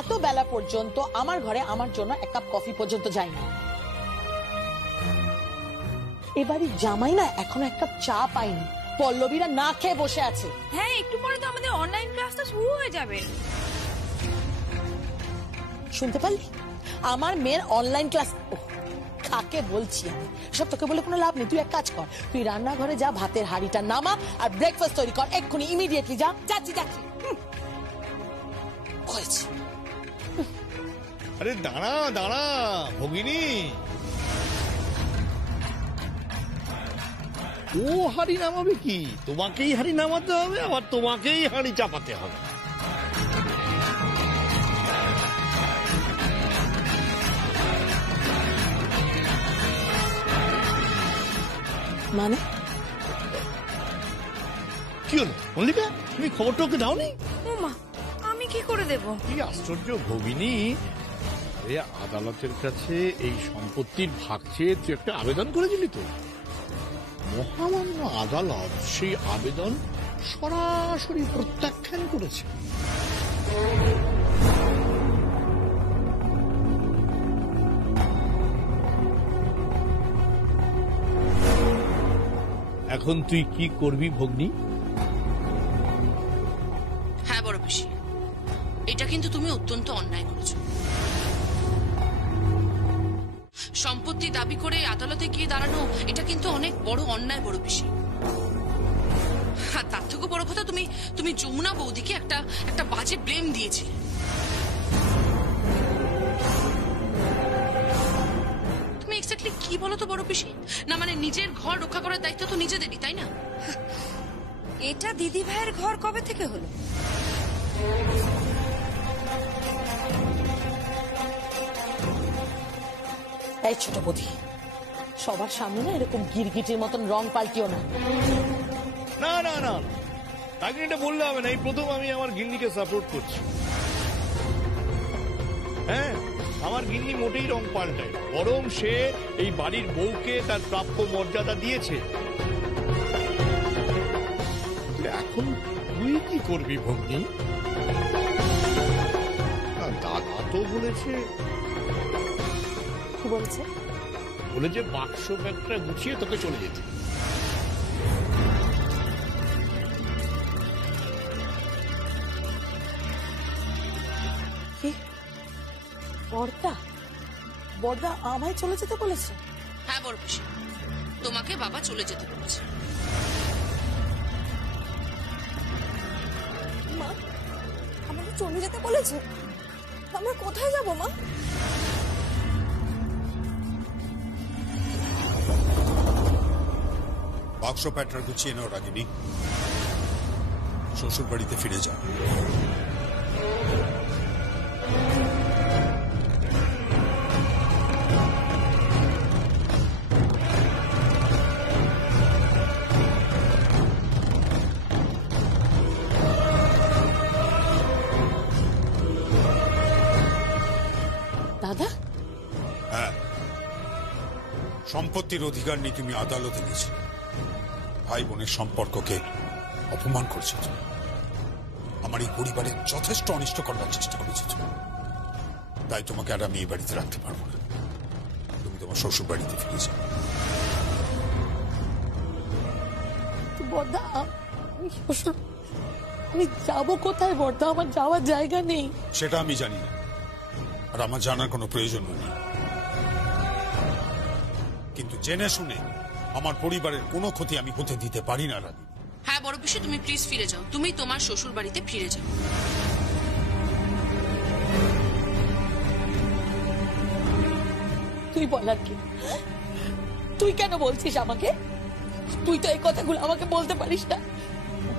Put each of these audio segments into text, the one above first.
এত বেলা পর্যন্ত আমার ঘরে আমার জন্য এক কাপ কফি পর্যন্ত যায়নি। এবারে জামাই না এখনো এক কাপ চা পাইনি, পল্লবীরা না খেয়ে বসে আছে। হ্যাঁ, একটু পরে তো আমাদের অনলাইন ক্লাসটা শুরু হয়ে যাবে। শুনতে পারলি, আমার মেয়ের অনলাইন ক্লাস। কাকে বলছি আমি সব, তোকে বলে কোনো লাভ নেই। তুই এক কাজ কর, তুই রান্নাঘরে যা, ভাতের হাঁড়িটা নামা আর ব্রেকফাস্ট তৈরি কর এক্ষুনি, ইমিডিয়েটলি যা। যাচ্ছি যাচ্ছি। আরে দাঁড়া দাঁড়া ভগিনী, ও হাঁড়ি নামাবে কি? তোমাকেই হাঁড়ি নামাতে হবে, আবার তোমাকেই হাঁড়ি চাপাতে হবে। মানে কি হলো মল্লিকা, তুমি খবরটা ওকে দাওনি? ও মা, আমি কি করে দেব? কি আশ্চর্য ভগিনী, আদালতের কাছে এই সম্পত্তির ভাগ চেয়ে তুই একটা আবেদন করেছিলি তো, মহামান্য আদালত সেই আবেদন সরাসরি প্রত্যাখ্যান করেছে। এখন তুই কি করবি ভগ্নী? হ্যাঁ বড় পিসি, এটা কিন্তু তুমি অত্যন্ত অন্যায় করেছো। সম্পত্তি দাবি করে আদালতে গিয়ে দাঁড়ানো, এটা কিন্তু অনেক বড় অন্যায় বড় পিসি। আর তার থেকে বড় কথা, তুমি যমুনা বৌদিকে একটা বাজে ব্লেম দিয়েছিলে। তুমি এক্স্যাক্টলি কি বলো তো বড় পিসি? না মানে নিজের ঘর রক্ষা করার দায়িত্ব তো নিজেদেরই, তাই না? এটা দিদি ভাইয়ের ঘর কবে থেকে হলো? এই ছোট বৌদি, সবার সামনে না এরকম গিরগিটির মতন রং পাল্টিও না। না না না, তাকে এটা বললে হবে না। এই প্রথম আমি আমার গিন্নিকে সাপোর্ট করছি। হ্যাঁ, আমার গিন্নি মোটেই রং পাল্টায়, বরং সে এই বাড়ির বউকে তার প্রাপ্য মর্যাদা দিয়েছে। এখন তুই কি করবি ভগ্নী? দাদা তো বলেছে, কি বলছে? বলেছে বাক্স ব্যাগটা গুছিয়ে তোকে চলে যেতে। বড়দা, বড়দা আমায় চলে যেতে বলেছে? হ্যাঁ বড় পিসি, তোমাকে বাবা চলে যেতে বলেছে। মা, আমাকে চলে যেতে বলেছে? আমরা কোথায় যাব মা? বাক্স প্যাটার গুছিয়ে নাও রাগিনী, শ্বশুর বাড়িতে ফিরে যাও। দাদা? হ্যাঁ, সম্পত্তির অধিকার নিয়ে তুমি আদালতে গেছো, ভাই বোনের সম্পর্ককে অপমান করছো তুমি, আমার এই পরিবারের যথেষ্ট অনিষ্ট করবার চেষ্টা করেছো তুমি। তাই তোমাকে আর আমি এই বাড়িতে রাখতে পারবো না। তুমি তোমার শ্বশুর বাড়িতে ফিরে যাও। বড়দা, আমি যাবো কোথায় বড়দা? আমার যাওয়ার জায়গা নেই। সেটা আমি জানি না, আর আমার জানার কোনো প্রয়োজন নেই। কিন্তু জেনে শুনে আমার পরিবারের কোনো ক্ষতি আমি হতে দিতে পারি না রানী। হ্যাঁ বড় পিসি, তুমি প্লিজ ফিরে যাও, তুমি তোমার শ্বশুর বাড়িতে ফিরে যাও। তুই বলার কি? তুই কেন বলছিস আমাকে? তুই তো এই কথাগুলো আমাকে বলতে পারিস না।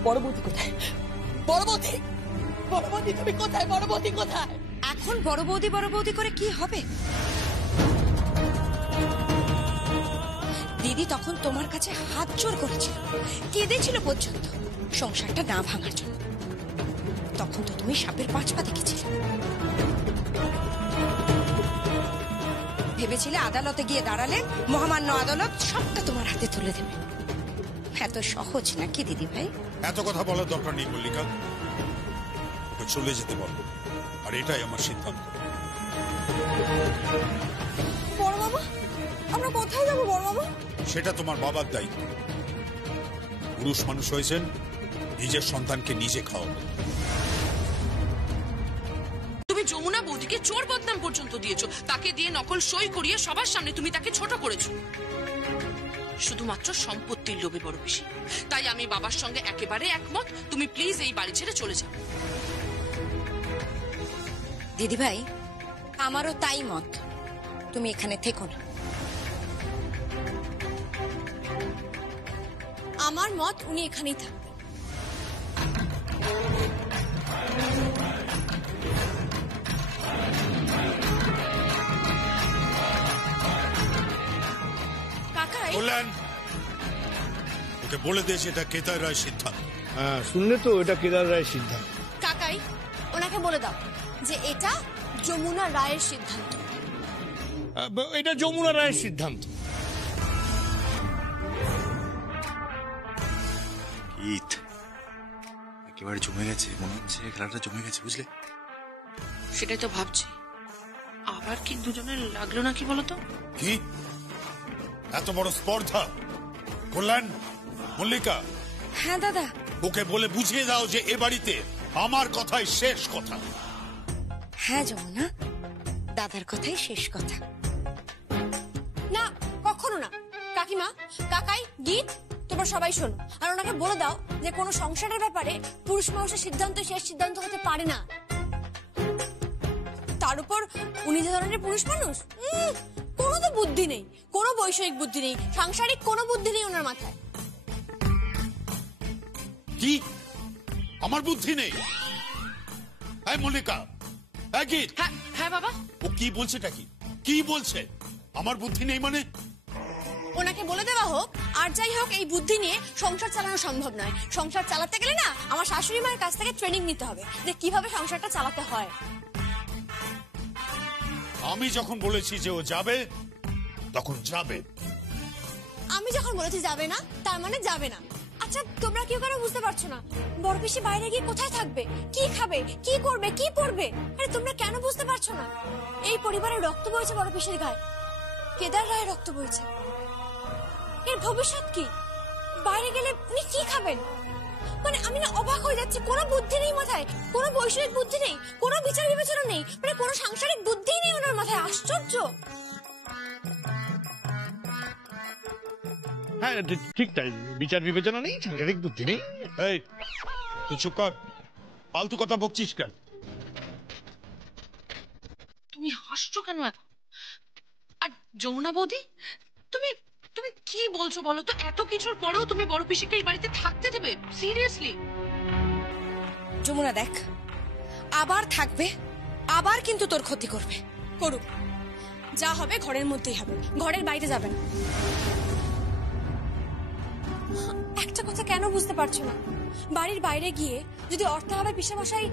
বড় বৌদি কোথায়? বড় বৌদি, বড় বৌদি তুমি কোথায়? বড় বৌদি কোথায়? এখন বড় বৌদি করে কি হবে? দিদি তখন তোমার কাছে হাত জোর করেছিল, কেঁদেছিল পর্যন্ত সংসারটা না ভাঙার জন্য। তখন তো তুমি সাপের পাঁচ পা দেখেছিলে। ভেবেছিলে আদালতে গিয়ে দাঁড়ালে মহামান্য আদালত সবটা তোমার হাতে তুলে দেবে। এত সহজ নাকি দিদি ভাই? এত কথা বলার দরকার নেই মল্লিকা, চলে যেতে বলো। আর এটাই আমার সিদ্ধান্ত। বড় মামা, আমরা কোথায় যাবো বড় মামা? সেটা তোমার বাবার দায়িত্ব। পুরুষ মানুষ হয়েছেন, নিজের সন্তানকে নিজে খাওয়াবে। তুমি যমুনা বৌদিকে চোর বদনাম পর্যন্ত দিয়েছো, তাকে দিয়ে নকল সই করিয়ে সবার সামনে তুমি তাকে ছোট করেছো শুধুমাত্র সম্পত্তির লোভে বড় পিসি। তাই আমি বাবার সঙ্গে একেবারে একমত, তুমি প্লিজ এই বাড়ি ছেড়ে চলে যাও। দিদিভাই, আমারও তাই মত, তুমি এখানে থেকো না। আমার মত উনি এখানেই থাকবেন। কাকাই, বললেন ওকে বলে দিয়েছে এটা কেদার রায় সিদ্ধান্ত। হ্যাঁ, শুনলে তো, এটা কেদার রায়ের সিদ্ধান্ত। কাকাই ওনাকে বলে দাও যে এটা যমুনা রায়ের সিদ্ধান্ত। এটা যমুনা রায়ের সিদ্ধান্ত। ঈদ একেবারে জমে গেছে, মনে হচ্ছে খেলাটা জমে গেছে, বুঝলে? সেটাই তো ভাবছি, আবার কি দুজনের লাগলো নাকি বলতো? কি এত বড় স্পর্ধা? কল্যাণ, মল্লিকা, হ্যাঁ দাদা। ওকে বলে বুঝিয়ে দাও যে এ বাড়িতে আমার কথাই শেষ কথা। হ্যাঁ যমুনা, দাদার কথাই শেষ কথা। না, কখনো না। কাকিমা, কাকাই, গীত, তোমরা সবাই শোনো। আর ওনাকে বলে দাও যে কোনো সংসারের ব্যাপারে পুরুষ মানুষের সিদ্ধান্ত শেষ সিদ্ধান্ত হতে পারে না। তার উপর উনি যে ধরনের পুরুষ মানুষ, কোনো তো বুদ্ধি নেই, কোনো বৈষয়িক বুদ্ধি নেই, সাংসারিক কোনো বুদ্ধি নেই ওনার মাথায়। কি আমার বুদ্ধি নেই? এই মল্লিকা, এই গীত, হ্যাঁ হ্যাঁ বাবা। ও কি বলছেটা কি? কি বলছে আমার বুদ্ধি নেই মানে? ওনাকে বলে দেওয়া হোক, আর যাই হোক এই বুদ্ধি নিয়ে সংসার চালানো সম্ভব নয়। সংসার চালাতে গেলে না আমার শাশুড়ি মায়ের কাছ থেকে ট্রেনিং নিতে হবে যে কিভাবে সংসারটা চালাতে হয়। আমি যখন বলেছি যে ও যাবে তখন যাবে। আমি যখন বলেছি যাবে না তার মানে যাবে না। আচ্ছা, তোমরা কেউ কারো বুঝতে পারছো না বড় পিসি বাইরে গিয়ে কোথায় থাকবে, কি খাবে, কি করবে, কি পড়বে? আরে তোমরা কেন বুঝতে পারছো না? এই পরিবারের রক্ত বইছে বড় পিসির গায়ে, কেদার রায়ের রক্ত বইছে। এর ভবিষ্যৎ কি? বাইরে গেলে উনি কি খাবেন? মানে আমি না অবাক হয়ে যাচ্ছি, কোনো বুদ্ধি নেই মাথায়, কোনো বৈষয়িক বুদ্ধি নেই, কোনো বিচার বিবেচনা নেই, মানে কোনো সাংসারিক বুদ্ধি নেই ওনার মাথায়। আশ্চর্য। হ্যাঁ, ঠিক তাই, বিচার বিবেচনা নেই, সাংসারিক বুদ্ধি নেই। এই তুই চুপ কর, ফালতু কথা বকছিস কেন? তুমি হাসছো কেন এখন? আর যমুনা বৌদি, তুমি তুমি কি বলছো বলো তো? এত কিছুর পরেও তুমি বড় পিসিকে এই বাড়িতে থাকতে দেবে? সিরিয়াসলি? যমুনা দেখ, আবার থাকবে, আবার কিন্তু তোর ক্ষতি করবে। করুক, যা হবে ঘরের মধ্যেই হবে, ঘরের বাইরে যাবে না। একটা কথা কেন বুঝতে পারছো না? বাড়ির বাইরে গিয়ে যদি অর্থ হবে পিসেমশাই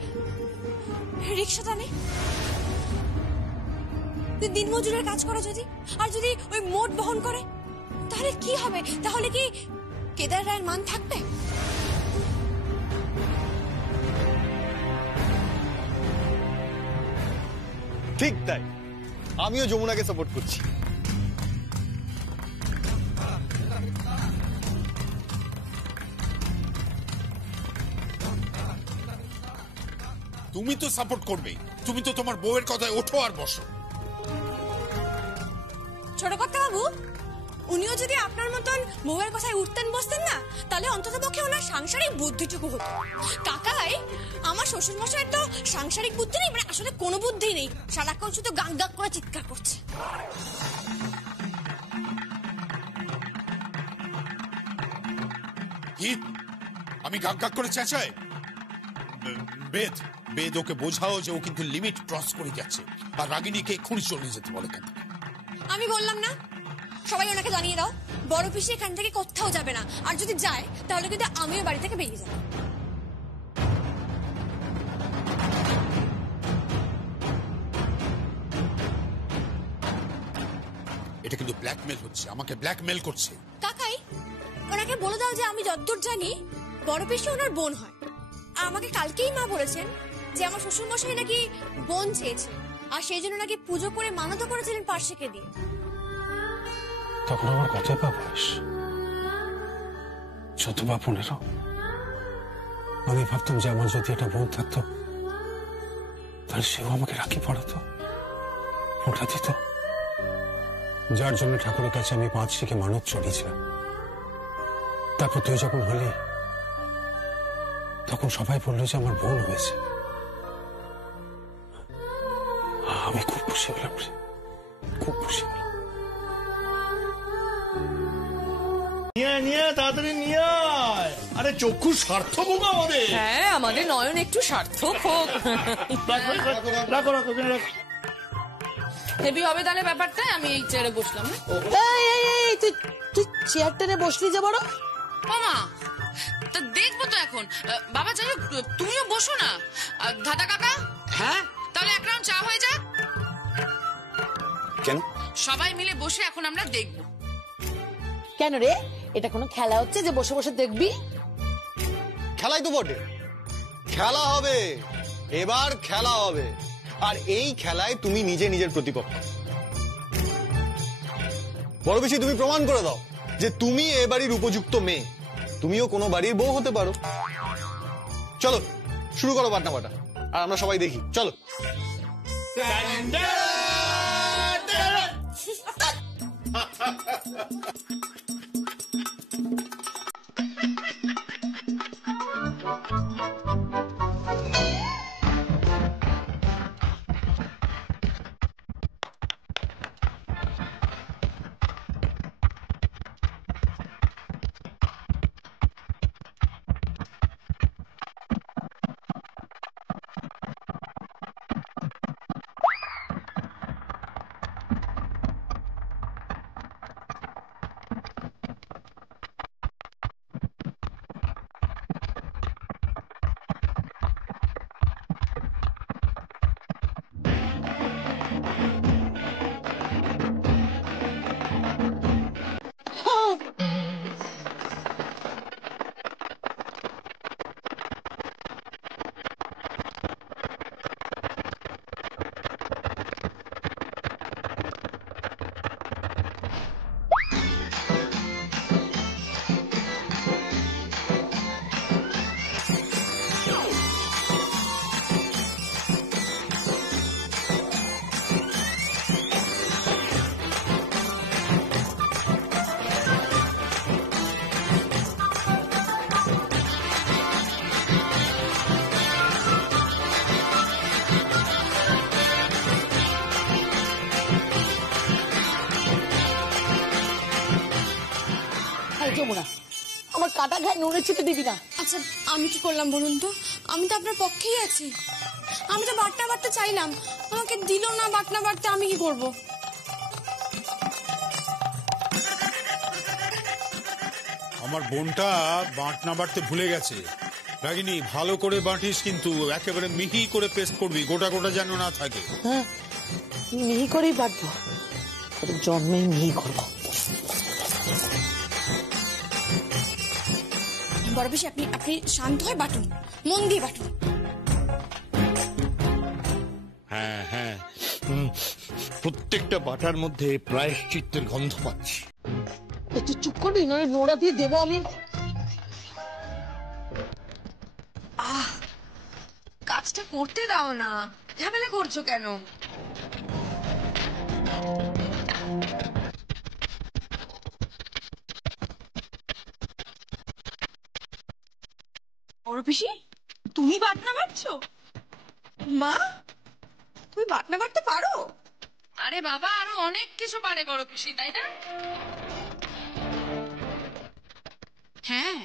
রিক্সা টানে, দিনমজুরের কাজ করে যদি, আর যদি ওই মোট বহন করে, তাহলে কি হবে? তাহলে কি কেদার রায়ের মান থাকবে? ঠিক তাই, আমিও যমুনাকে সাপোর্ট করছি। তুমি তো সাপোর্ট করবেই, তুমি তো তোমার বউয়ের কথায় ওঠো আর বসো। ছোট কর্তা বাবু, উনিও যদি আপনার মতন বউয়ের কথায় উঠতেন বসতেন না, তাহলে অন্তত পক্ষে ওনার সাংসারিক বুদ্ধিটুকু হতো। কাকাই, আমার শ্বশুর মশাইয়ের তো সাংসারিক বুদ্ধি নেই, মানে আসলে কোনো বুদ্ধি নেই, সারাক্ষণ শুধু গাং গাং করে চিৎকার করছে। কি আমি গাক গাক করে চেঁচাই? বেদ, বেদ ওকে বোঝাও যে ও কিন্তু লিমিট ক্রস করে যাচ্ছে, আর রাগিনীকে এক্ষুনি চলে যেতে বলে। কেন আমি বললাম না, সবাই ওনাকে জানিয়ে দাও বড় পিসি এখান থেকে কোথাও যাবে না, আর যদি যায় তাহলে কিন্তু আমিও বাড়ি থেকে বেরিয়ে যাবো। এটা কিন্তু ব্ল্যাকমেল হচ্ছে, আমাকে ব্ল্যাকমেল করছে। কাকাই, ওনাকে বলে দাও যে আমি যতদূর জানি বড় পিসি ওনার বোন হয়, আর আমাকে কালকেই মা বলেছেন যে আমার শ্বশুর মশাই নাকি বোন চেয়েছে, আর সেই জন্য নাকি পুজো করে মানত করেছিলেন পার্শ্বিকে দিয়ে। তখন আমার কত পা বয়স? 14 বা 15। আমি ভাবতাম যে আমার যদি একটা বোন থাকতো তাহলে সেও আমাকে রাখি পড়াতো, ফোঁটা দিত, যার জন্য ঠাকুরের কাছে আমি 5 থেকে মানত চড়িয়েছিলাম। তারপর তুই যখন হলি তখন সবাই বললো যে আমার বোন হয়েছে। আমি খুব খুশি হলাম রে, খুব খুশি হলাম। নিয়ে তাড়াতাড়ি নিয়ে আয়। আরে চক্ষু সার্থক হোক আমাদের। হ্যাঁ, আমাদের নয়ন একটু সার্থক হোক। রাখো রাখো রাখো। হেভি হবে তাহলে ব্যাপারটা। আমি এই চেয়ারে বসলাম। এই তুই চেয়ার টেনে বসলি যে বড়। মামা তা দেখবো তো এখন। বাবা যাই হোক, তুমিও বসো না। দাদা কাকা, হ্যাঁ তাহলে এক রাউন্ড চা হয়ে যাক। কেন? সবাই মিলে বসে এখন আমরা দেখবো। কেন রে, এটা কোনো খেলা হচ্ছে যে বসে বসে দেখবি? খেলাই তো বটে, খেলা হবে, এবার খেলা হবে। আর এই খেলায় তুমি নিজে নিজের প্রতিপক্ষ। বড় বেশি তুমি প্রমাণ করে দাও যে তুমি এ বাড়ির উপযুক্ত মেয়ে, তুমিও কোনো বাড়ির বউ হতে পারো। চলো শুরু করো বাটনা বাটা, আর আমরা সবাই দেখি। চলো। যমুনা, আমার কাটা ঘায়ে নুনের ছিটে দিবি না। আচ্ছা আমি কি করলাম বলুন তো? আমি তো আপনার পক্ষেই আছি। আমি তো বাটনা বাটতে চাইলাম, আমাকে দিল না বাটনা বাটতে। আমি কি করব? আমার বোনটা বাটনা বাটতে ভুলে গেছে। রাগিনী, ভালো করে বাটিস কিন্তু, একেবারে মিহি করে পেস্ট করবি, গোটা গোটা যেন না থাকে। হ্যাঁ, মিহি করেই বাটবো, জন্মেই মিহি করবো। বড় বেশি আপনি শান্ত হয়ে বাটুন, মন দিয়ে বাটুন। হ্যাঁ হ্যাঁ, প্রত্যেকটা বাটার মধ্যে প্রায়শ্চিত্তের গন্ধ পাচ্ছি। একটু চুপ করবি, নয় নোড়া দিয়ে দেবো আমি। কাজটা করতে দাও না, ঝামেলা করছো কেন? বড় পিসি, তুমি বাটনা বাটছো? মা, তুমি বাটনা বাটতে পারো? আরে বাবা, আরো অনেক কিছু পারে বড় পিসি, তাই না? হ্যাঁ,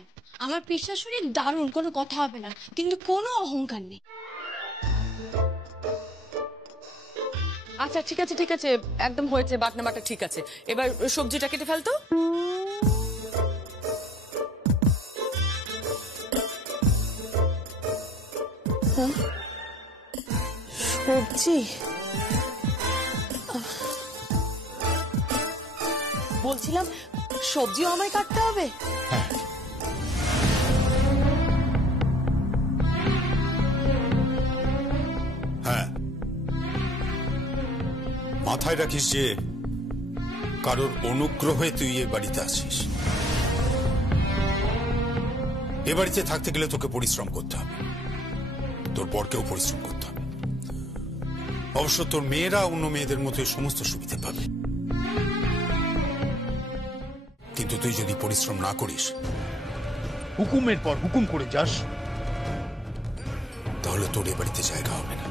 আমার পিসাশুড়ি দারুণ, কোনো কথা হবে না, কিন্তু কোনো অহংকার নেই। আচ্ছা ঠিক আছে ঠিক আছে, একদম হয়েছে, বাটনা বাটা ঠিক আছে। এবার সবজিটা কেটে ফেলতো। সবজি বলছিলাম, সবজিও আমায় কাটতে হবে? মাথায় রাখিস যে কারোর অনুগ্রহে তুই এ বাড়িতে আছিস। এ বাড়িতে থাকতে গেলে তোকে পরিশ্রম করতে হবে, তোর বরকেও পরিশ্রম করতে হবে। অবশ্য তোর মেয়েরা অন্য মেয়েদের মতো সমস্ত সুবিধা পাবে, কিন্তু তুই যদি পরিশ্রম না করিস, হুকুমের পর হুকুম করে যাস, তাহলে তোর এ বাড়িতে জায়গা হবে না।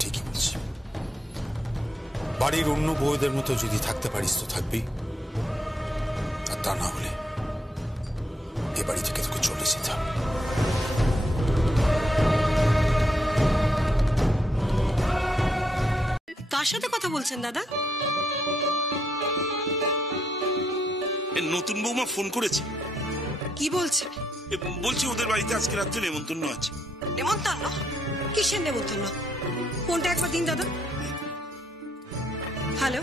ঠিকই বলছি। বাড়ির অন্য বউদের মতো যদি থাকতে পারিস তো থাকবি, আর তা না হলে এ বাড়ি থেকে তোকে চলে যেতে হবে। কার সাথে কথা বলছেন দাদা? নতুন বৌমা ফোন করেছে। কি বলছে? বলছে ওদের বাড়িতে আজকে রাত্রে নেমন্তন্ন আছে। নেমন্তন্ন? কিসের নেমন্তন্ন? ফোনটা একবার দিন দাদা। হ্যালো,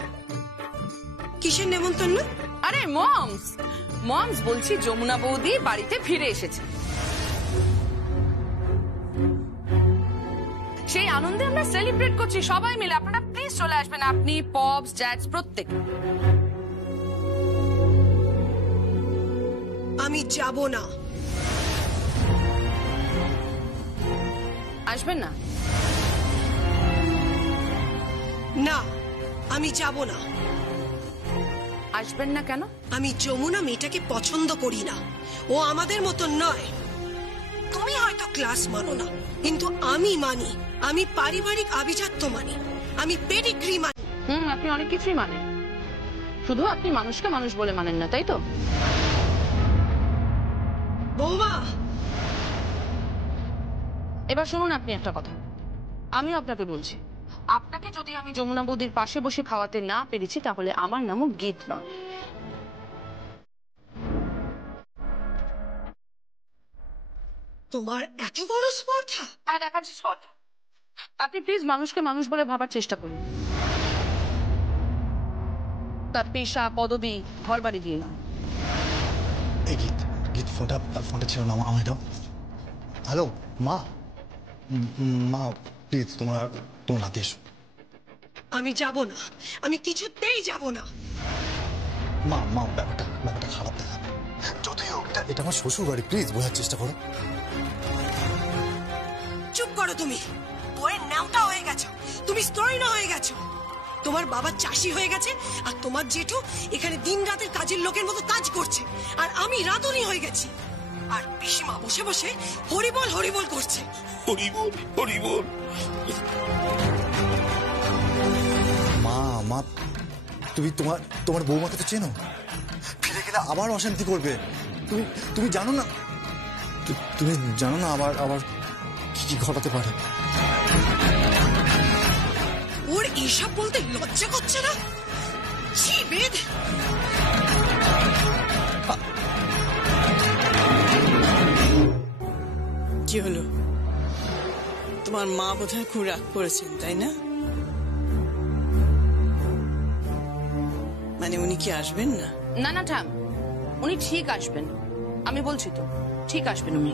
কিসের নেমন্তন্ন? আরে মমস মমস বলছি যমুনা বৌদি বাড়িতে ফিরে এসেছে। সেই আনন্দে আমরা সেলিব্রেট করছি সবাই মিলে। আপনারা প্লিজ চলে আসবেন, আপনি, পপস, জ্যাক্স, প্রত্যেক। আমি যাব না। আসবেন না? না, আমি যাব না। আসবেন না কেন? আমি যমুনা মেয়েটাকে পছন্দ করি না। ও আমাদের মতন নয়। তুমি হয়তো ক্লাস মানো না, কিন্তু আমি মানি। আমি পারিবারিক আভিজাত্য মানি, আমি পেডিগ্রি মানি। আপনি অনেক কিছুই মানেন, শুধু আপনি মানুষকে মানুষ বলে মানেন না, তাই তো? বৌমা, এবার শুনুন আপনি একটা কথা, আমিও আপনাকে বলছি, আপনাকে যদি আমি যমুনা বৌদির পাশে বসে খাওয়াতে না পেরেছি, তাহলে আমার নামও গীত নয়। তোমার এত বড় স্পর্ধা? হ্যাঁ, দেখাচ্ছি স্পর্ধা। আপনি প্লিজ মানুষকে মানুষ বলে ভাবার চেষ্টা করুন, তার পেশা, পদবি, ঘর বাড়ি দিয়ে না। এই গীত গীত ফোনটা ছিল না, আমায় দাও। হ্যালো মা, মা প্লিজ তোমার হাতে এসো। আমি যাব না, আমি কিছুতেই যাব না। মা মা ব্যাপারটা খারাপ দেখাবে। যদিও এটা আমার শ্বশুর বাড়ি, প্লিজ বোঝার চেষ্টা করো। চুপ করো তুমি। বইয়ের নামটা হয়ে গেছো, তুমি স্তরীনা হয়ে গেছো। তোমার বাবা চাষি হয়ে গেছে, আর তোমার জেঠু এখানে দিন রাতের কাজের লোকের মতো কাজ করছে, আর আমি রাঁধুনি হয়ে গেছি। আর পিসিমা বসে বসে হরিবল হরিবল করছে। হরিবল হরিবল। মা তুমি তোমার বৌমাকে তো চেনো, ফিরে গেলে আবার অশান্তি করবে। তুমি জানো না, তুমি জানো না আবার কি ঘটাতে পারে। ওর এসব বলতে লজ্জা করছে না? ছি বেদ। কি হলো? তোমার মা বোধহয় খুব রাগ করেছেন, তাই না? মানে উনি কি আসবেন না? না না ঠাম, উনি ঠিক আসবেন, আমি বলছি তো, ঠিক আসবেন উনি।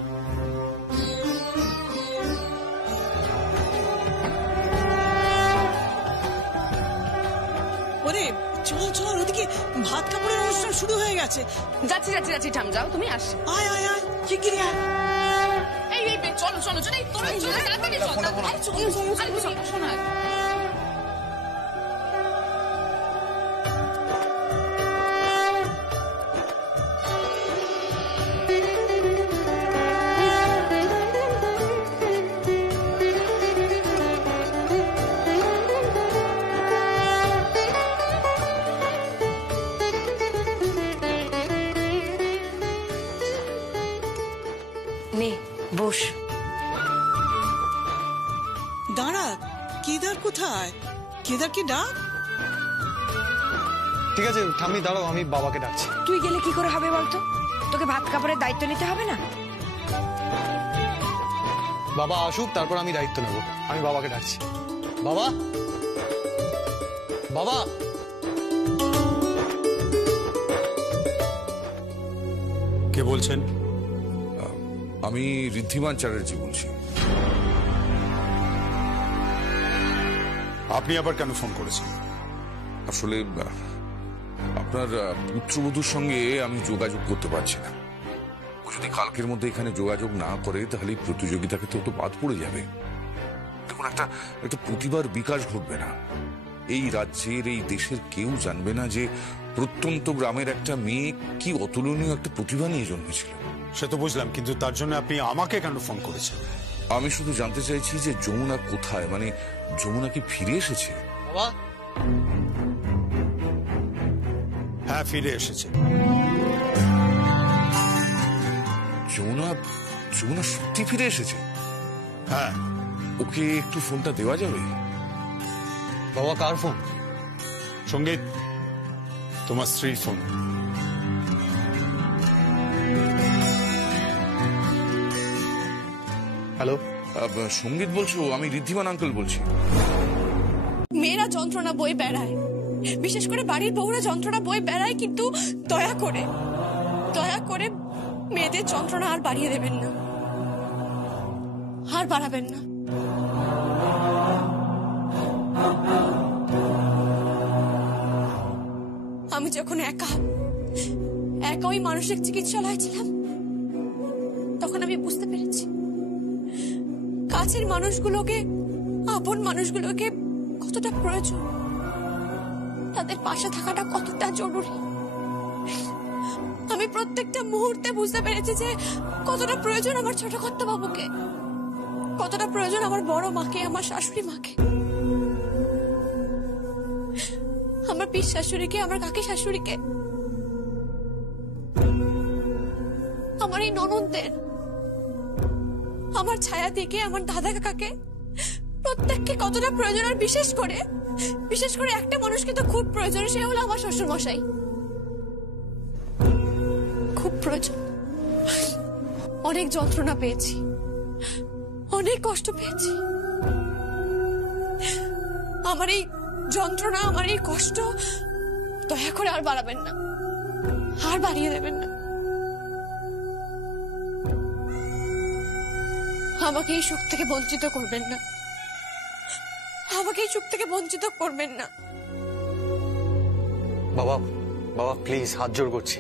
ওরে চল ওদিকে ভাত কাপড়ের অনুষ্ঠান শুরু হয়ে গেছে। যাচ্ছি ঠাম, যাও তুমি। আস, আয় শিগগিরি আয়। এই চলো এই তোরা চলে তাড়াতাড়ি চল। শোনা বস। দাঁড়া, কেদার কোথায়? কেদারকে ডাক। ঠিক আছে ঠাম্মি দাঁড়াও, আমি বাবাকে ডাকছি। তুই গেলে কি করে হবে বলতো? তোকে ভাত কাপড়ের দায়িত্ব নিতে হবে না? বাবা আসুক, তারপর আমি দায়িত্ব নেব। আমি বাবাকে ডাকছি। বাবা, বাবা। কে বলছেন? আমি ঋদ্ধিমান চ্যাটার্জি বলছি। আপনি আবার কেন ফোন করেছেন? আসলে আপনার পুত্রবধূর সঙ্গে আমি যোগাযোগ করতে পারছি না। ও যদি কালকের মধ্যে এখানে যোগাযোগ না করে তাহলে এই প্রতিযোগিতাকে তো বাদ পড়ে যাবে। দেখুন, একটা প্রতিভার বিকাশ ঘটবে না। এই রাজ্যের, এই দেশের কেউ জানবে না যে প্রত্যন্ত গ্রামের একটা মেয়ে কি অতুলনীয় একটা প্রতিভা নিয়ে জন্মেছিল। সে তো বুঝলাম, কিন্তু তার জন্য আপনি আমাকে কেন ফোন করেছেন? আমি শুধু জানতে চাইছি যে যমুনা কোথায়, মানে যমুনা কি ফিরে এসেছে? বাবা, হ্যাঁ, ফিরে এসেছে। যমুনা সত্যি ফিরে এসেছে? হ্যাঁ। ওকে একটু ফোনটা দেওয়া যাবে? বাবা, কার ফোন? সঙ্গীত, তোমার স্ত্রীর ফোন। হ্যালো, সঙ্গীত বলছো? আমি ঋদ্ধিমান আঙ্কেল বলছি। মেয়েরা যন্ত্রণা বয়ে বেড়ায়, বিশেষ করে বাড়ির বউরা যন্ত্রণা বয়ে বেড়ায়, কিন্তু দয়া করে মেয়েদের যন্ত্রণা আর বাড়িয়ে দেবেন না, আর বাড়াবেন না। আমি যখন একা ওই মানসিক চিকিৎসালয়ে ছিলাম, তখন আমি বুঝতে পেরেছি কাছের মানুষগুলোকে, আপন মানুষগুলোকে কতটা প্রয়োজন, তাদের পাশে থাকাটা কতটা জরুরি। আমি প্রত্যেকটা মুহূর্তে বুঝতে পেরেছি যে কতটা প্রয়োজন আমার ছোট কর্তা বাবুকে, কতটা প্রয়োজন আমার বড় মাকে, আমার শাশুড়ি মাকে, আমার পিস শাশুড়িকে, আমার কাকি শাশুড়িকে, আমার এই ননদদের, আমার ছায়া দিকে, আমার দাদা কাকাকে, প্রত্যেককে কতটা প্রয়োজন। আর বিশেষ করে একটা মানুষকে তো খুব প্রয়োজন, সে হলো আমার শ্বশুর মশাই। খুব প্রয়োজন। অনেক যন্ত্রণা পেয়েছি, অনেক কষ্ট পেয়েছি। আমার এই যন্ত্রণা, আমার এই কষ্ট দয়া করে আর বাড়াবেন না, আর বাড়িয়ে দেবেন না। আমাকে এই সুখ থেকে বঞ্চিত করবেন না, আমাকে এই সুখ থেকে বঞ্চিত করবেন না। বাবা, বাবা প্লিজ, হাত জোড় করছি।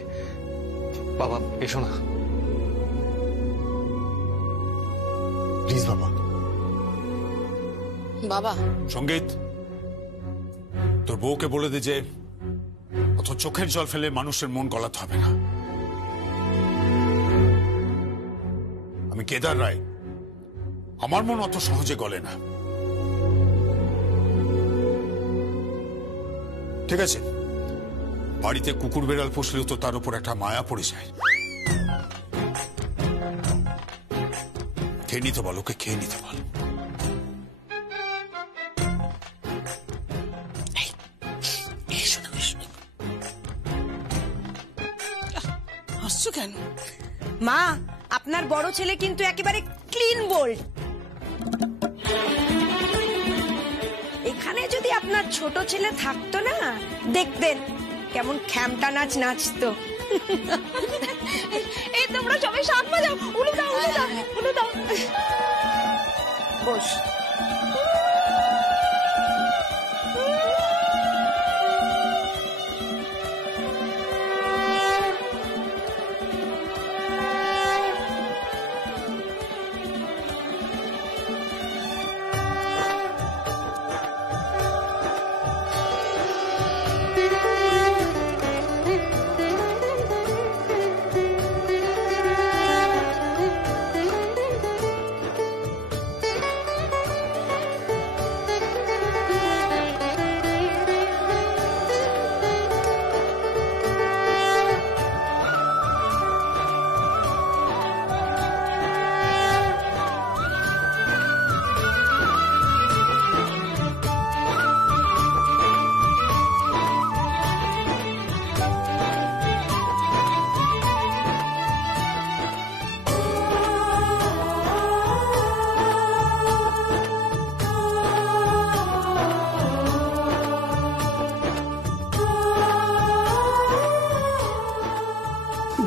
বাবা, এসো না প্লিজ। বাবা, বাবা। সঙ্গীত, তোর বউকে বলে দে যে অত চোখের জল ফেলে মানুষের মন গলাতে হবে না। আমি কেদার রায়, আমার মন অত সহজে গলে না। ঠিক আছে, বাড়িতে কুকুর বেড়াল পুষলেও তো তার উপর একটা মায়া পড়ে যায়। খেয়ে নিতে বল, ওকে খেয়ে নিতে বল। হাসছো কেন? মা, আপনার বড় ছেলে কিন্তু একেবারে ক্লিন বোল্ড। এখানে যদি আপনার ছোট ছেলে থাকতো না, দেখতেন কেমন খ্যামটা নাচ নাচতো। এই তোমরা সবাই শাক বাজাও, উলু দাও, উলু দাও, উলু দাও। বস।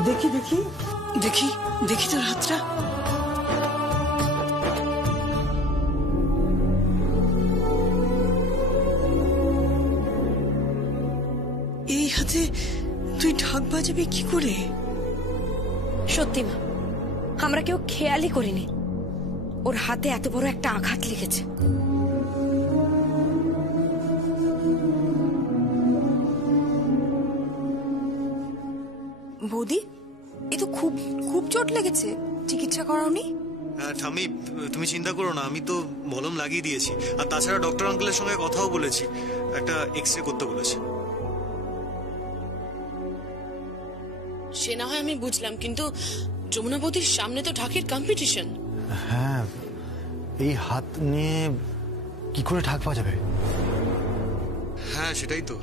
দেখি দেখি দেখি দেখি তোর হাতটা। ঢাক বাজাবে কি করে? সত্যি মা, আমরা কেউ খেয়ালই করিনি ওর হাতে এত বড় একটা আঘাত লেগেছে। বৌদি, এ তো খুব খুব চোট লেগেছে, চিকিৎসা করাওনি? ঠাম্মি, তুমি চিন্তা করো না, আমি তো মলম লাগিয়ে দিয়েছি। আর তাছাড়া ডক্টর আঙ্কেলের সঙ্গে কথাও বলেছি, একটা এক্সরে করতে বলেছে। সে না হয় আমি বুঝলাম, কিন্তু যমুনা বৌদির সামনে তো ঢাকের কম্পিটিশন। হ্যাঁ, এই হাত নিয়ে কি করে ঢাক বাজাবে? হ্যাঁ সেটাই তো,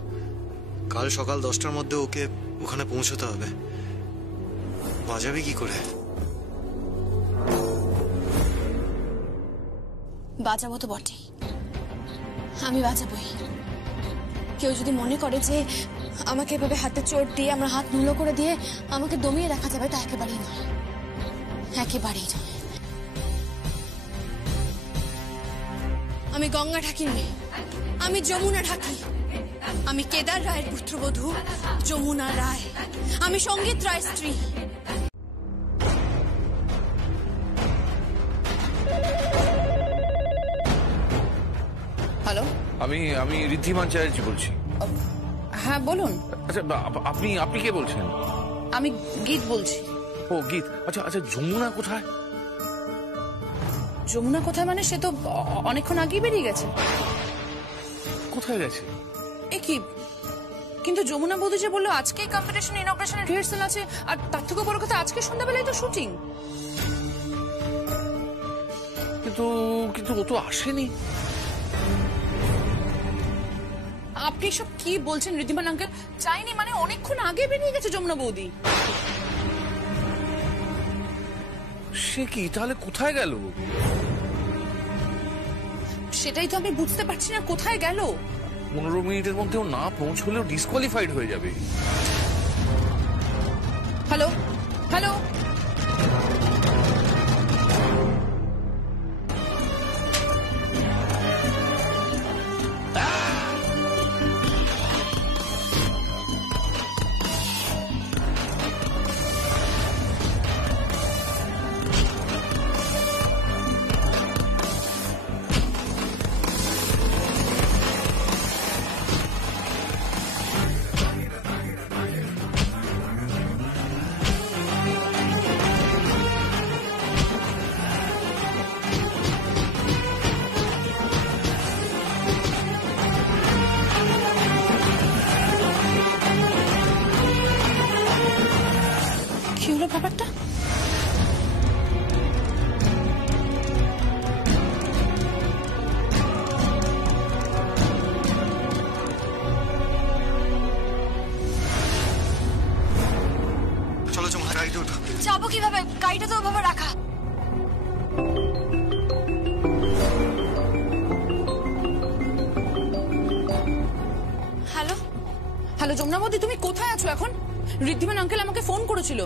কাল সকাল 10টার মধ্যে ওকে ওখানে পৌঁছতে হবে। বাজাবে কি করে? বাজাবো তো বটেই, আমি বাজাবই। কেউ যদি মনে করে যে আমাকে এভাবে হাতে চোট দিয়ে, আমরা হাত নুলো করে দিয়ে আমাকে দমিয়ে রাখা যাবে, তা একেবারেই নয়, একেবারেই নয়। আমি গঙ্গা ঢাকির মেয়ে, আমি যমুনা ঢাকি, আমি কেদার রায়ের পুত্রবধূ যমুনা রায়, আমি সঙ্গীত রায়ের স্ত্রী। হ্যালো, আমি ঋদ্ধিমান চ্যাটার্জি বলছি। হ্যাঁ বলুন। আচ্ছা, আপনি কে বলছেন? আমি গীত বলছি। ও গীত, আচ্ছা আচ্ছা, যমুনা কোথায়? যমুনা কোথায় মানে? সে তো অনেকক্ষণ আগেই বেরিয়ে গেছে। কোথায় গেছে? এ কি, কিন্তু যমুনা বৌদি যে বললো আজকে কম্পিটিশন ইনগ্রেশনের রিহার্সাল আছে, আর তার থেকে বড় কথা আজকে সন্ধ্যাবেলায় তো শুটিং। কিন্তু ও তো আসেনি। আপনি সব কি বলছেন ঋদ্ধিমান আঙ্কেল? চাইনি মানে অনেকক্ষণ আগে বেরিয়ে গেছে যমুনা বৌদি। সে কি, তাহলে কোথায় গেল? সেটাই তো আমি বুঝতে পারছি না, কোথায় গেল। 15 মিনিটের মধ্যেও না পৌঁছলেও ডিসকোয়ালিফাইড হয়ে যাবে। হ্যালো হ্যালো, কি হলো ব্যাপারটা? চলো যমুনা, গাড়িতে ওঠো। যাবো কিভাবে? গাড়িটা তো ওভাবে রাখা। হ্যালো হ্যালো যমুনা বৌদি, তুমি কোথায় আছো এখন? ঋদ্ধিমান আঙ্কেল আমাকে ফোন করেছিল।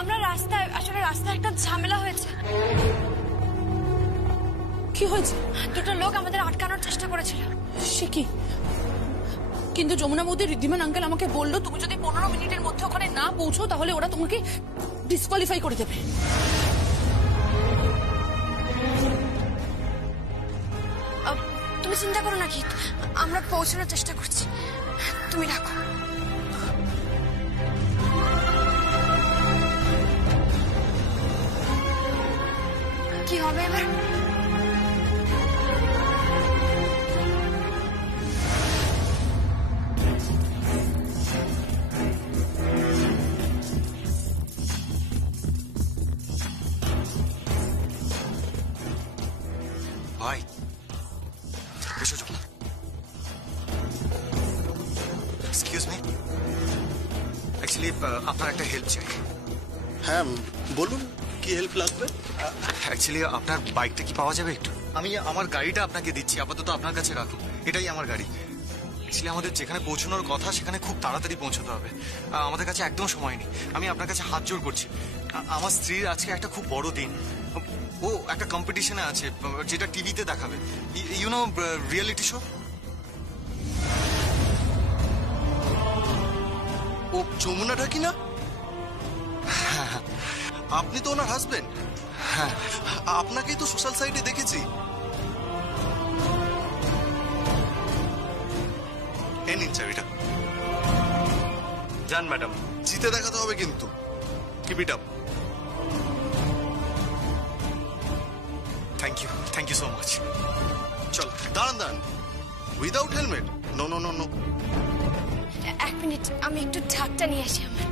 আমরা রাস্তায়, আসলে রাস্তায় একটা ঝামেলা হয়েছে। কি হয়েছে? দুটো লোক আমাদের আটকানোর চেষ্টা করেছিল। সে কি? কিন্তু যমুনা বৌদি, ঋদ্ধিমান আঙ্কেল আমাকে বললো তুমি যদি 15 মিনিটের মধ্যে ওখানে না পৌঁছো তাহলে ওরা তোমাকে ডিসকোয়ালিফাই করে দেবে। তুমি চিন্তা করো না কি, আমরা পৌঁছানোর চেষ্টা করছি, তুমি রাখো। কি হবে এবার? ভাই এসো যমুনা। এক্সকিউজ মি, অ্যাকচুয়ালি আপনার একটা হেল্প চাই। হ্যাঁ বলুন, কি হেল্প লাগবে? অ্যাকচুয়ালি আপনার বাইকটা কি পাওয়া যাবে একটু? আমি আমার গাড়িটা আপনাকে দিচ্ছি, আপাতত আপনার কাছে রাখুন, এটাই আমার গাড়ি। অ্যাকচুয়ালি আমাদের যেখানে পৌঁছানোর কথা সেখানে খুব তাড়াতাড়ি পৌঁছতে হবে, আমাদের কাছে একদম সময় নেই। আমি আপনার কাছে হাত জোড় করছি, আমার স্ত্রীর আজকে একটা খুব বড় দিন। ও একটা কম্পিটিশনে আছে যেটা টিভিতে দেখাবে, ইউ নো, রিয়েলিটি শো। ও যমুনাটা কি না? হ্যাঁ, আপনি তো ওনার হাজবেন্ড। হ্যাঁ, আপনাকেই তো সোশ্যাল সাইটে দেখেছি। এই নিন চাবিটা। যান ম্যাডাম, জিতে দেখাতে হবে কিন্তু। Keep it up. Thank you so much. চল, দাঁড়ান। Without helmet? No no no no. 1 minute, আমি একটু ঢাকটা নিয়ে আসি আমার।